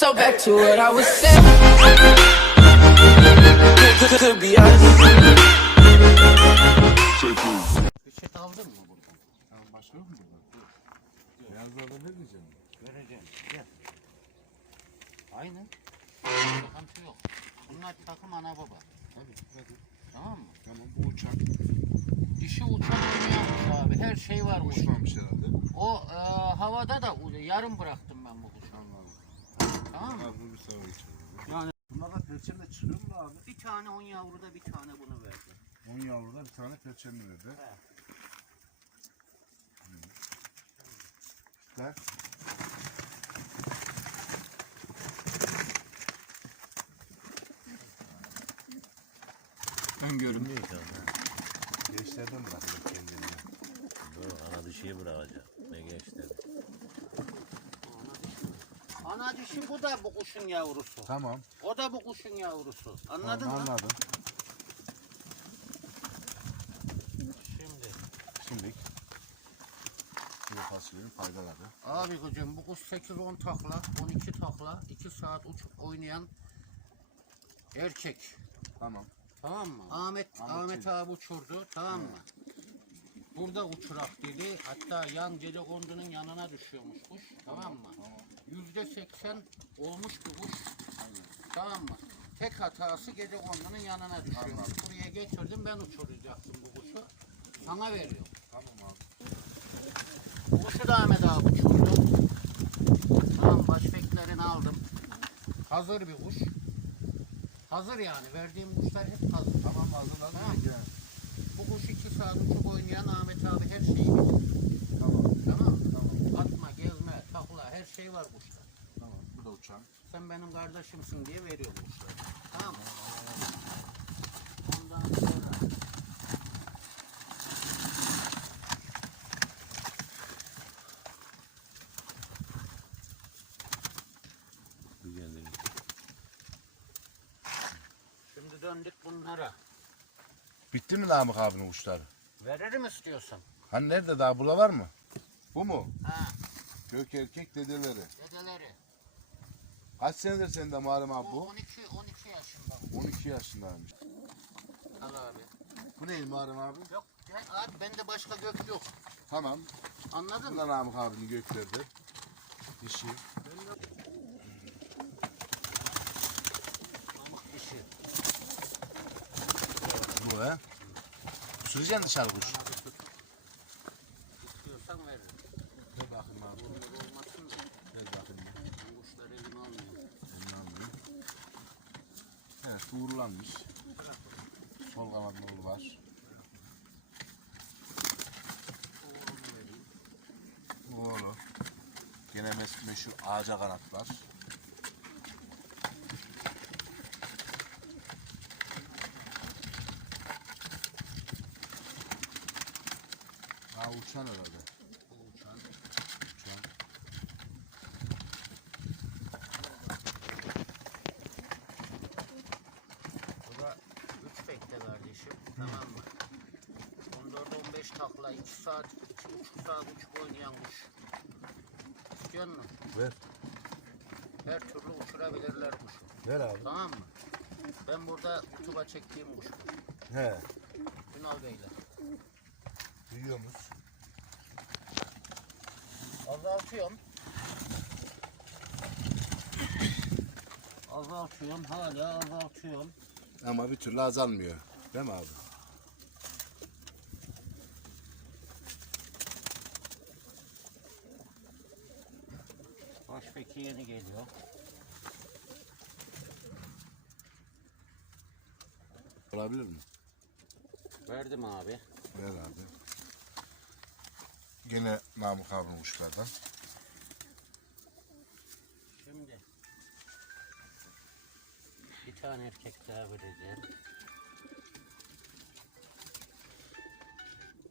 So back to what I was saying. Could, be us. Peçet aldın mı buradan? Tamam başka yok mu burada? Beyazlarda ne diyeceğim? Vereceğim. Gel. Aynen. Sıkıntı yok. Bunlar takım ana baba. Hadi. Tamam mı? Tamam bu uçak Dişi uçan oynayanmış abi. Her şey var uçmamış herhalde. O e, havada da yarım bıraktım ben bu kuşu. Anladım. Tamam mı? Bunu bir geçelim. Yani Bunlarla perçemle çıkıyor mu abi? bir tane on yavruda bir tane bunu verdi. 10 yavruda bir tane perçemli verdi. He. Ver. Öngörüm. Gençlerden bırakıyor kendini. Doğru, ana dişiyi bırakacak. Ne geçti? Ana dişi bu da bu kuşun yavrusu. Tamam. O da bu kuşun yavrusu. Anladın tamam, mı? Anladım. Şimdi. Şimdi kuru fasulyenin faydaları. Abi hocam bu kuş 8-10 takla, 12 takla, 2 saat uçup oynayan erkek. Tamam. Tamam mı? Ahmet Ahmet Ahmet, abi uçurdu. Tamam mı? Burada uçurak dedi. Hatta yan gece kondunun yanına düşüyormuş kuş. Tamam mı? Yüzde seksen olmuş bir kuş. Tamam mı? Tek hatası gece kondunun yanına düşüyormuş. Buraya getirdim ben uçuracaktım bu kuşu. Sana veriyorum. Tamam abi. Bu kuşu da Ahmet abi uçurdu. Tamam başbeklerini aldım. Hazır bir kuş. Hazır yani. Verdiğim kuşlar hep hazır. Tamam hazırladım. Tamam. Bu kuş iki saat uçup oynayan Ahmet abi her şeyi bilir. Tamam. Tamam mı? Tamam. Atma, gezme, takla her şey var kuşta. Tamam. Bu da uçağın. Sen benim kardeşimsin diye veriyorum kuşları. Tamam mı? Ondan sonra şimdi döndük bunlara. Bitti mi Namık abinin uçları? Veririm istiyorsan. Hani nerede daha burada var mı? Bu mu? Ha, Gök erkek dedeleri. dedeleri. Kaç senedir sende Muharrem abi Bu bu? 12 12 yaşında. 12 yaşındaymış. Al abi. Bu ne Muharrem abi? Yok gel abi bende başka gök yok. Tamam. Anladın mı? Namık abinin göklerdi. Dişi. Pamuk dişi. Bu he. Süreceksin dışarı kuş. Bana bir tut. İstiyorsan veririm. Ver bakayım abi. Olur olmasın da. Ver bakayım. Ben kuşları elime almıyorum. Elini almayayım. Evet, tuğurlanmış. Sol kanat nolu var. Oğlu. Gene meşhur ağaca kanat var. Ha uçan herhalde. Bu uçan. Uçan. Bu da 3 bekle kardeşim. Tamam mı? 14-15 takla 2 saat, 2,5 saat uçup oynayan kuş. İstiyor musun? Ver. Her türlü uçurabilirler kuşu. Ver abi. Tamam mı? Ben burada YouTube'a çektiğim kuş. He. Ünal Beyler. Duyuyor musun? Azaltıyorum. Azaltıyorum. Hala azaltıyorum. Ama bir türlü azalmıyor. Değil mi abi? Başpeki yeni geliyor. Olabilir mi? Verdim abi. Ver abi. Gene Namık abinin kuşlardan. Şimdi bir tane erkek daha vereceğim.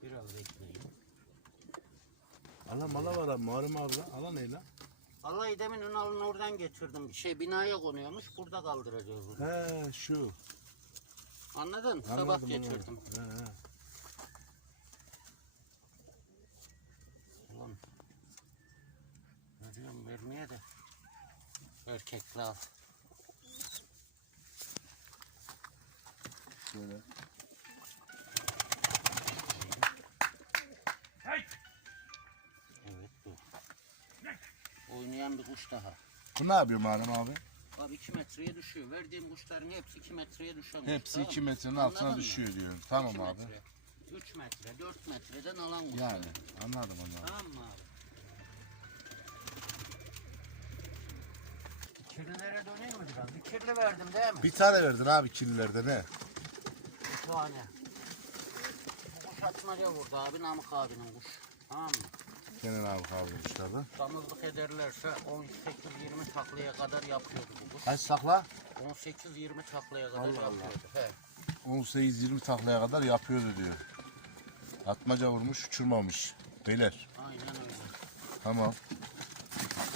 Biraz bekleyin. Ala mala var abi. Muharrem abi. Ala ne lan? Vallahi demin Ünal'ın oradan getirdim. Şey binaya konuyormuş. Burada kaldıracağız bunu. He şu. Anladın? Sabah Anladım, getirdim. anladım. He, he. Ulan. Veriyorum vermeye de. Erkekli al. Şöyle. Oynayan bir kuş daha. Bu ne yapıyor Muharrem abi? Abi 2 metreye düşüyor. Verdiğim kuşların hepsi 2 metreye düşen kuş, Hepsi tamam 2 mı? metrenin altına Anladın mı? düşüyor diyor. Tamam İki abi. metre, 3 metre, 4 metreden alan kuşlar. Yani anladım anladım. Tamam mı abi? Kirlilere döneyim mi biraz? Bir kirli verdim değil mi? Bir tane verdin abi kirlilerde ne? Bir tane. Bu kuş atmaca vurdu abi Namık abinin kuş. Tamam mı? Kenan abi kavramışlardı. Damızlık ederlerse 18-20 taklaya kadar yapıyordu bu kuş. Kaç sakla? 18-20 taklaya kadar Allah Allah. yapıyordu. He. 18-20 taklaya kadar yapıyordu diyor. Atmaca vurmuş uçurmamış. Beyler Aynen öyle. tamam.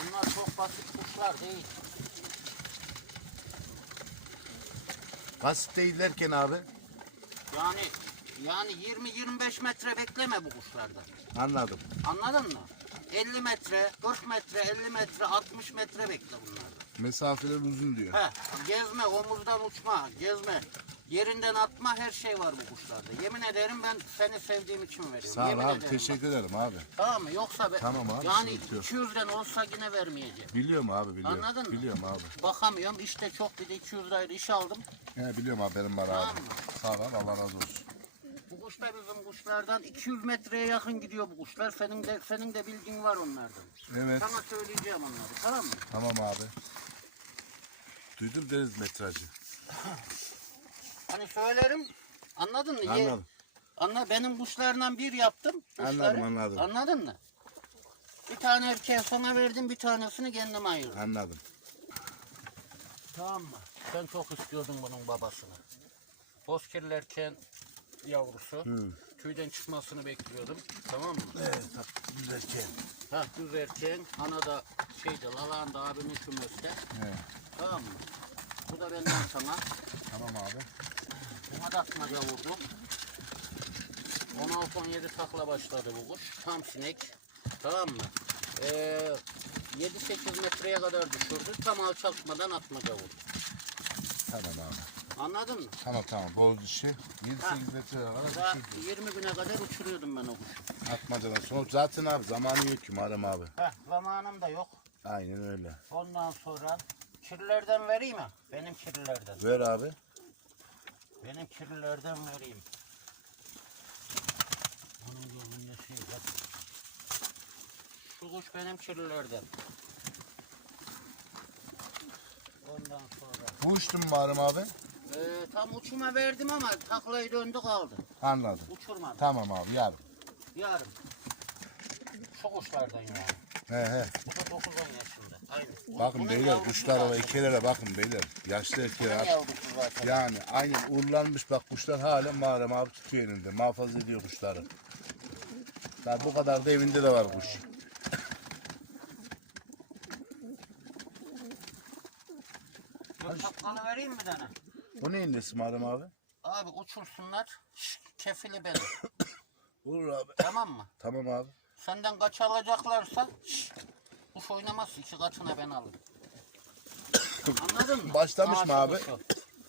Bunlar çok basit kuşlar değil. Basit değil derken abi. Yani yani 20-25 metre bekleme bu kuşlardan. Anladım. Anladın mı? 50 metre, 40 metre, 50 metre, 60 metre bekle bunlardan. Mesafeler uzun diyor. He, gezme, omuzdan uçma, gezme, yerinden atma her şey var bu kuşlarda. Yemin ederim ben seni sevdiğim için veriyorum. Sağ ol Yemin abi ederim teşekkür ederim abi. bak. Tamam mı? Yoksa ben, Tamam abi, yani sıkıntı yok. 200'den olsa yine vermeyeceğim. Biliyorum abi biliyorum. Anladın mı? Biliyorum abi. Bakamıyorum işte çok dedi 200 lirayla iş aldım. He biliyorum abi benim var Tamam abi. mı? Sağ ol Allah razı olsun. Kuş da bizim kuşlardan 200 metreye yakın gidiyor bu kuşlar. Senin de senin de bilgin var onlardan. Evet Sana söyleyeceğim onları tamam mı? tamam abi. Duydum deniz metrajı. Hani söylerim anladın mı? Ye- Anladım. Anla benim kuşlarından bir yaptım. Kuşları. Anladım, anladım. Anladın mı? Bir tane erkeğe sana verdim, bir tanesini kendime ayırdım. Anladım. Tamam mı? Ben çok istiyordum bunun babasını. Bozkirlerken yavrusu. Hı. Tüyden çıkmasını bekliyordum. Tamam mı? Evet güzelken. Ha düz erkeğin ana da şeyde Lalanda abinin kümeste. He. Tamam mı? Bu da benden sana. Tamam abi. Buna da atmaca vurdum. 16-17 takla başladı bu kuş. Tam sinek. Tamam mı? Ee, 7-8 metreye kadar düşürdü. Tam alçaltmadan atmaca vurdu. Tamam abi. Anladın mı? Tamam tamam boz dişi. 7-8 metreye Daha kadar düşürdü. 20 güne kadar uçuruyordum ben o kuşu. Atmacadan sonra zaten abi zamanı yok ki Muharrem abi. Heh, zamanım da yok. Aynen öyle. Ondan sonra kirlilerden vereyim mi? Benim kirlilerden. Ver abi. Benim kirlilerden vereyim. Onun yolunda şey bak. Şu kuş benim kirlilerden. Ondan sonra. Bu uçtun mu Muharrem abi? Ee, tam uçuma verdim ama taklayı döndü kaldı. Anladım. Uçurmadım. Tamam abi yarın. Yarın. Şu kuşlardan yani. He he. Bu da 9-10 yaşında. Aynı. Bakın Bunun beyler yavrusu kuşlara ve zaten. bakın beyler. Yaşlı Bunun erkeğe yavrusu zaten. Yani aynen uğurlanmış bak kuşlar hala Muharrem abi tutuyor elinde. Muhafaza ediyor kuşları. Ya bu kadar da evinde de var kuş. Dur taklanı vereyim mi tane? Bu neyin nesi Muharrem abi? Abi uçursunlar. Şş, Kefili benim. Olur abi. tamam mı? Tamam abi. Senden kaç alacaklarsa şş, kuş oynamaz iki katına ben alırım. Anladın mı? Başlamış mı abi? kuşu.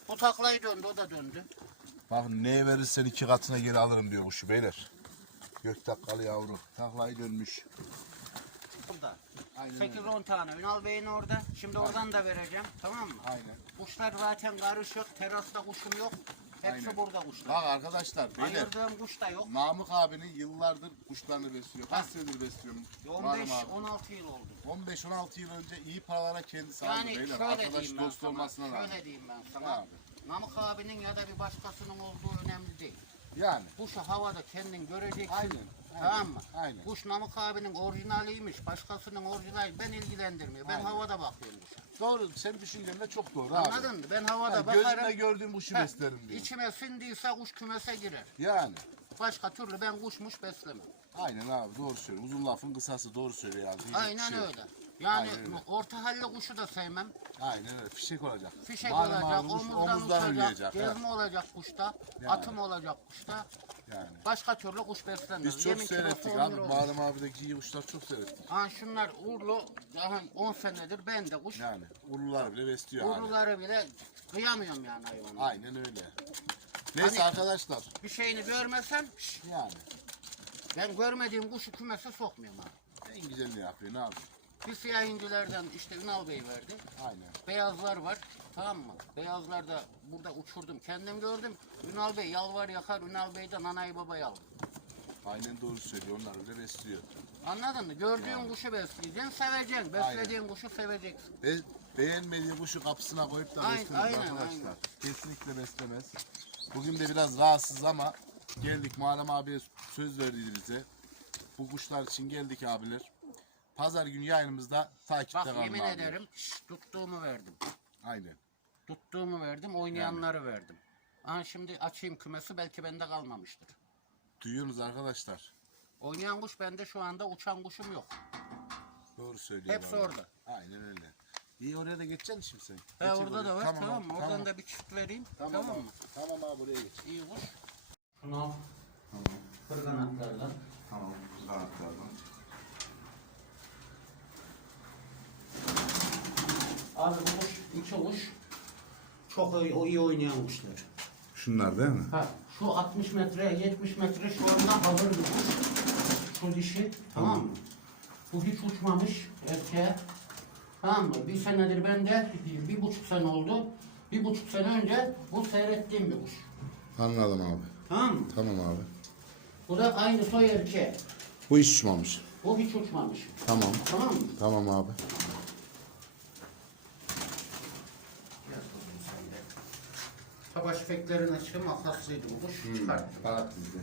Bu taklayı döndü o da döndü. Bak neye verirsen iki katına geri alırım diyor kuşu beyler. Gök takkalı yavru. Taklayı dönmüş. Burada. Aynen 8-10 tane. Ünal Bey'in orada. Şimdi oradan da vereceğim. Tamam mı? Aynen. Kuşlar zaten karışık. Terasta kuşum yok. Hepsi Aynen. burada kuşlar. Bak arkadaşlar beyler. Ayırdığım kuş da yok. Namık abinin yıllardır kuşlarını besliyor. Kaç senedir besliyorum? Muharrem abi? 15-16 yıl oldu. 15-16 yıl önce iyi paralara kendisi Yani aldı beyler. şöyle Arkadaş diyeyim ben dost sana. olmasına rağmen. Şöyle diyeyim ben sana. Abi. Namık abinin ya da bir başkasının olduğu önemli değil. Yani. Kuşu havada kendin göreceksin. Aynen. Tamam mı? Aynen. Kuş Namık abinin orijinaliymiş, başkasının orijinali ben ilgilendirmiyor. Ben havada bakıyorum kuşa. Doğru. Senin düşüncen de çok doğru abi. Anladın mı? Ben havada Yani bakarım. gözümle gördüğüm kuşu Heh, beslerim diyor. İçime sindiyse kuş kümese girer. Yani. Başka türlü ben kuşmuş beslemem. Aynen abi doğru söylüyor. Uzun lafın kısası doğru söylüyor. Diyecek bir Aynen şey yok. öyle. Yani Aynen öyle. orta halli kuşu da sevmem. Aynen öyle. Fişek olacak. Fişek Malum olacak, abi kuş omuzdan uyuyacak. ha. gezme olacak kuşta, Yani. atım olacak kuşta. Yani. Başka türlü kuş beslenmez. Biz çok Yemin kilosu seyrettik 10 abi. lira olur. Muharrem abideki iyi kuşlar çok seyrettik. Ha şunlar uğurlu, daha 10 senedir bende kuş. Yani ulular bile besliyor hani. Uğurluları bile kıyamıyorum yani hayvana. Aynen öyle. Neyse Hani- arkadaşlar. Bir şeyini görmesem, şş, Yani ben görmediğim kuşu kümese sokmuyorum abi. en güzelini yapıyor ne yapıyor? Bir siyah incilerden işte Ünal Bey verdi. Aynen. Beyazlar var. Tamam mı? Beyazlar da burada uçurdum. Kendim gördüm. Ünal Bey yalvar yakar. Ünal Bey'den anayı babayı aldım. Aynen doğru söylüyor. Onlar bile besliyor. Anladın mı? Gördüğün kuşu besleyeceksin, seveceksin. Beslediğin kuşu seveceksin. Be beğenmediği kuşu kapısına koyup da Aynen, beslemez aynen, arkadaşlar. aynen. Kesinlikle beslemez. Bugün de biraz rahatsız ama geldik Muharrem abiye söz verdiydi bize. Bu kuşlar için geldik abiler. Pazar günü yayınımızda takipte Bak kalın yemin ederim şş, tuttuğumu verdim. Aynen. Tuttuğumu verdim, oynayanları verdim. Aha şimdi açayım kümesi belki bende kalmamıştır. Duyuyorsunuz arkadaşlar. Oynayan kuş bende şu anda uçan kuşum yok. Doğru söylüyor. Hepsi abi. orada. Aynen öyle. İyi oraya da geçeceksin şimdi sen. He Geç orada oraya. da var tamam, mı? Oradan tamam. da bir çift vereyim. Tamam, Tamam, abi. mı? Tamam abi buraya geç. İyi kuş. Şunu al. Kırganatlardan. Tamam. Kanatlardan. Abi bu kuş, iki kuş. Çok iyi, iyi oynayan kuşlar. Şunlar değil mi? Ha, şu 60 metre, 70 metre şu anda hazır bir kuş. Şu dişi, tamam mı? Bu hiç uçmamış erkeğe. Tamam mı? Bir senedir bende, bir buçuk sene oldu. Bir buçuk sene önce bu seyrettiğim bir kuş. Anladım abi. Tamam mı? Tamam abi. Bu da aynı soy erkeğe. Bu hiç uçmamış. Bu hiç uçmamış. Tamam. Tamam mı? Tamam abi. Yaz bakayım sen de. Tabaş peklerine çıkım akaslıydı bu kuş. Çıkarttım. Kanat bizde.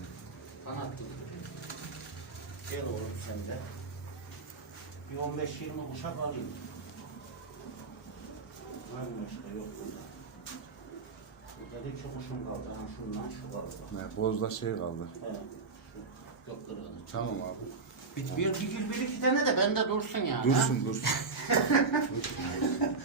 Kanatlı. Gel oğlum sen de. Bir 15-20 kuşak alayım. Var mı başka? Yok burada. Burada da iki kuşum kaldı. Ha şundan şu kaldı. Ne, bozda şey kaldı. He. Şu gök kırığını. Tamam abi. Bir, bir, bir, bir iki tane de bende dursun yani. ha? Dursun dursun.